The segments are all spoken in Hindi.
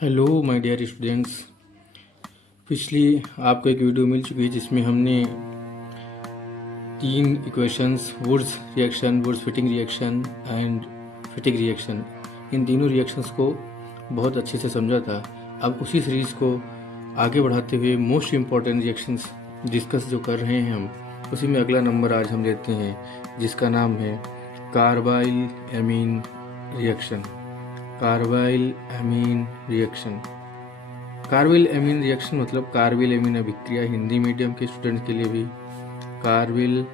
Hello my dear students. पिछली आपको एक वीडियो मिल चुकी है जिसमें हमने तीन equations Wurtz reaction, Wurtz Fittig reaction and Fittig reaction, इन तीनों रिएक्शंस को बहुत अच्छे से समझा था। अब उसी सीरीज़ को आगे बढ़ाते हुए मोस्ट इम्पॉर्टेंट रिएक्शंस डिस्कस जो कर रहे हैं हम, उसी में अगला नंबर आज हम लेते हैं जिसका नाम है carbyl amine reaction. Carbyl amine reaction, carbyl amine reaction मतलब कार्बाइल एमीन अभिक्रिया। हिंदी मीडियम के स्टूडेंट्स के लिए भी कार्बाइल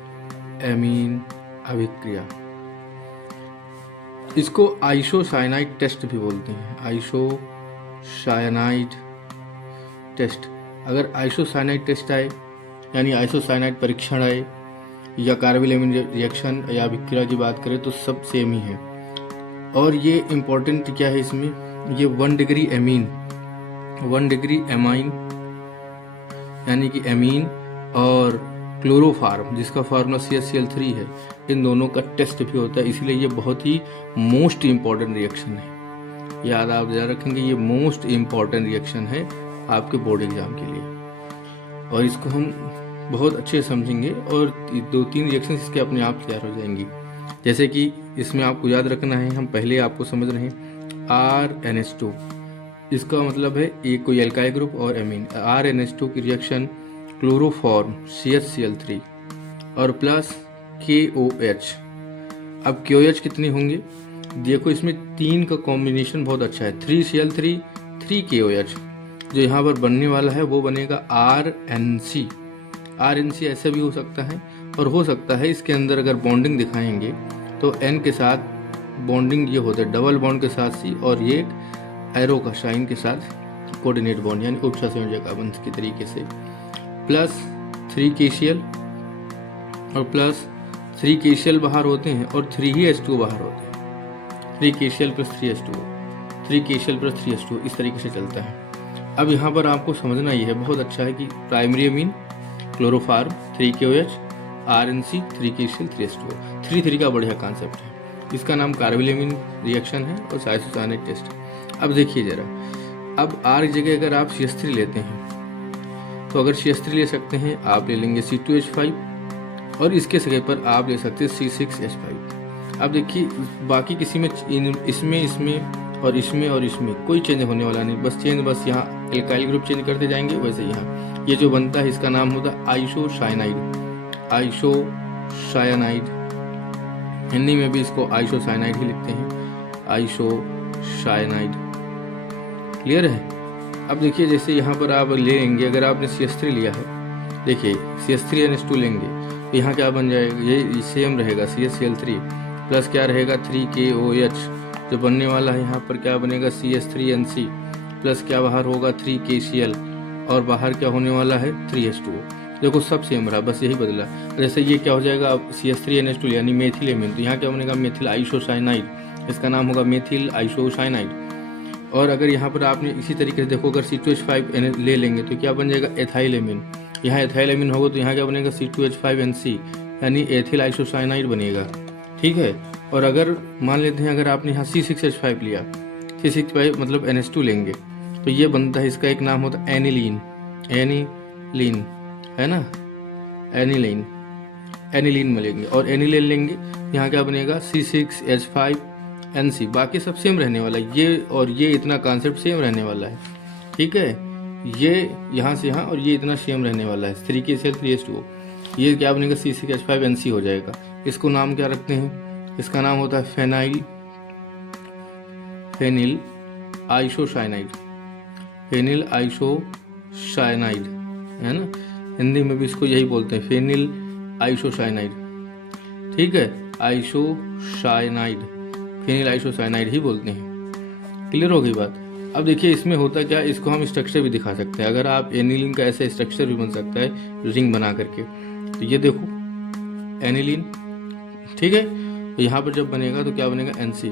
एमीन अभिक्रिया, इसको आइसोसाइनाइड टेस्ट भी बोलते हैं। आइसोसाइनाइड टेस्ट, अगर आइसोसाइनाइड टेस्ट आए यानी आइसोसाइनाइड परीक्षण आए या कार्बाइल एमीन रिएक्शन या अभिक्रिया की बात करें तो सब सेम ही है। और ये इम्पोर्टेंट क्या है इसमें, ये 1 डिग्री एमीन, 1 डिग्री एमाइन यानी कि एमीन और क्लोरोफार्म जिसका फार्मूला CaCl3 है, इन दोनों का टेस्ट भी होता है। इसलिए ये बहुत ही मोस्ट इम्पॉर्टेंट रिएक्शन है। याद आप याद रखेंगे, ये मोस्ट इम्पॉर्टेंट रिएक्शन है आपके बोर्ड एग्जाम के लिए, और इसको हम बहुत अच्छे से समझेंगे और 2-3 रिएक्शन इसके अपने आप तैयार हो जाएंगी। जैसे कि इसमें आपको याद रखना है, हम पहले आपको समझ रहे हैं RNH2, इसका मतलब है एक कोई एल्काइल ग्रुप और एमीन। RNH2 की रिएक्शन क्लोरोफॉर्म CaCl3 और प्लस KOH। अब KOH कितने होंगे, देखो इसमें 3 का कॉम्बिनेशन बहुत अच्छा है, 3Cl3 3KOH। जो यहाँ पर बनने वाला है वो बनेगा RNC। RNC ऐसा भी हो सकता है, और हो सकता है इसके अंदर अगर बॉन्डिंग दिखाएंगे तो N के साथ बॉन्डिंग ये होता है डबल बॉन्ड के साथ C, और ये एक एरो का साइन के साथ कोऑर्डिनेट बॉन्ड यानी उपसा संयोजक बंध के तरीके से, प्लस 3KCl और प्लस 3KCl बाहर होते हैं और 3H2 बाहर होते हैं। 3KCl plus 3H2, 3KCl plus 3H2 इस तरीके से चलता है। अब यहाँ पर आपको समझना ये है बहुत अच्छा है कि primary amine chloroform 3KOH, RNC 3KCl 3H2, 3 का बढ़िया कॉन्सेप्ट है। इसका नाम कार्बाइल एमीन रिएक्शन है और आइसोसाइनाइड टेस्ट है। अब देखिए जरा, अब R की जगह अगर आप CH3 लेते हैं तो अगर CH3 ले सकते हैं आप ले लेंगे C2H5, और इसके जगह पर आप ले सकते हैं C6H5। अब देखिए बाकी किसी में इसमें और इसमें कोई चेंज होने वाला नहीं, बस यहाँ एल्काइल ग्रुप चेंज करते जाएंगे। वैसे यहाँ ये जो बनता है इसका नाम होता है आइसोसाइनाइड। आइसोसाइनाइड, हिंदी में भी इसको आइसोसाइनाइड ही लिखते हैं, आइसोसाइनाइड। क्लियर है। अब देखिए जैसे यहाँ पर आप लेंगे, अगर आपने CH3 लिया है, देखिए CH3NH2 लेंगे तो यहाँ क्या बन जाएगा, ये सेम रहेगा CaCl3 प्लस क्या रहेगा 3KOH। जो बनने वाला है यहाँ पर क्या बनेगा CH3NC प्लस क्या बाहर होगा 3KCl, और बाहर क्या होने वाला है 3H2। देखो सब सेम रहा, बस यही बदला। जैसे ये क्या हो जाएगा अब CH3NH2 यानी मेथिल एमीन, तो यहाँ क्या बनेगा मेथिल आइसोसाइनाइड, इसका नाम होगा मेथिल आइसोसाइनाइड। और अगर यहाँ पर आपने इसी तरीके से देखो, अगर C2H5 ले लेंगे तो क्या बन जाएगा एथाइल एमीन। यहाँ एथाइल एमीन होगा तो यहाँ क्या बनेगा C2H5NC यानी एथिल आइसोसाइनाइड बनेगा। ठीक है। और अगर मान लेते हैं अगर आपने यहाँ C6H5 लिया, C6H5 मतलब NH2 लेंगे तो ये बनता है, इसका एक नाम होता है एनिलीन। एनिलीन है ना, एनिलीन मिलेंगे, और एनिलीन लेंगे यहाँ क्या बनेगा C6H5NC। बाकी सब सेम रहने वाला है, ये और ये इतना कॉन्सेप्ट सेम रहने वाला है। ठीक है, ये यहाँ से यहाँ और ये इतना सेम रहने वाला है 3KCl 3H2। ये क्या बनेगा C6H5NC हो जाएगा। इसको नाम क्या रखते हैं, इसका नाम होता है फेनिल आइसोसाइनाइड। फेनिल आइसोसाइनाइड है ना, हिंदी में भी इसको यही बोलते हैं फेनिल आइसोसाइनाइड। ठीक है, आइसोसाइनाइड, फेनिल आइसोसाइनाइड ही बोलते हैं। क्लियर हो गई बात। अब देखिए इसमें होता क्या, इसको हम स्ट्रक्चर भी दिखा सकते हैं। अगर आप एनिलीन का ऐसा स्ट्रक्चर भी बन सकता है रिंग बना करके, तो ये देखो एनिलीन। ठीक है, तो यहाँ पर जब बनेगा तो क्या बनेगा NC।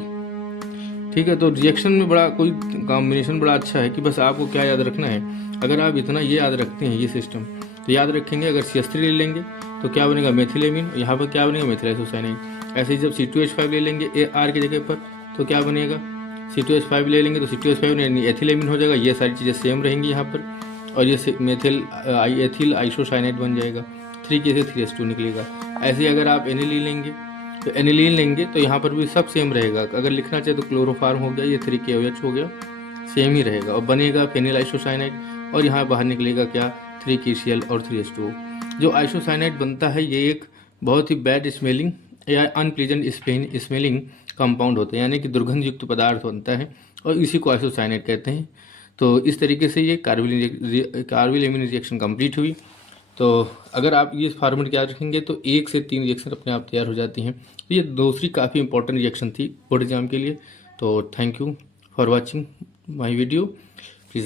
ठीक है, तो रिएक्शन में बड़ा कोई कॉम्बिनेशन बड़ा अच्छा है कि बस आपको क्या याद रखना है, अगर आप इतना ये याद रखते हैं ये सिस्टम, तो याद रखेंगे अगर CH3 ले लेंगे तो क्या बनेगा मेथिल एमीन, यहाँ पर क्या बनेगा मेथिल आइसोसाइनाइड। ऐसे ही जब C2H5 ले लेंगे AR की जगह पर तो क्या बनेगा C2H5 ले लेंगे तो C2H5 यानी एथिलेमिन हो जाएगा। ये सारी चीज़ें सेम रहेंगी यहाँ पर, और ये मेथिल एथिल आइसोसाइनाइड बन जाएगा। 3 की जगह 3H2 निकलेगा। ऐसे ही अगर आप एनिलीन लेंगे तो यहाँ पर भी सब सेम रहेगा। अगर लिखना चाहे तो क्लोरोफार्म हो गया, ये 3KOH हो गया, सेम ही रहेगा और बनेगा फेनिल आइसोसाइनाइड। और यहाँ बाहर निकलेगा क्या, 3KCl और 3H2O। जो आइसोसाइनाइड बनता है ये एक बहुत ही बैड स्मेलिंग या अनप्लीजेंट स्मेलिंग कंपाउंड होता है, यानी कि दुर्गंध युक्त पदार्थ बनता है और इसी को आइसोसाइनाइड कहते हैं। तो इस तरीके से ये कार्बिल-एमीन रिएक्शन कंप्लीट हुई। तो अगर आप ये फार्मूला याद रखेंगे तो 1 से 3 रिएक्शन अपने आप तैयार हो जाती हैं। तो ये दूसरी काफ़ी इंपॉर्टेंट रिएक्शन थी बोर्ड एग्जाम के लिए। तो thank you for watching my video.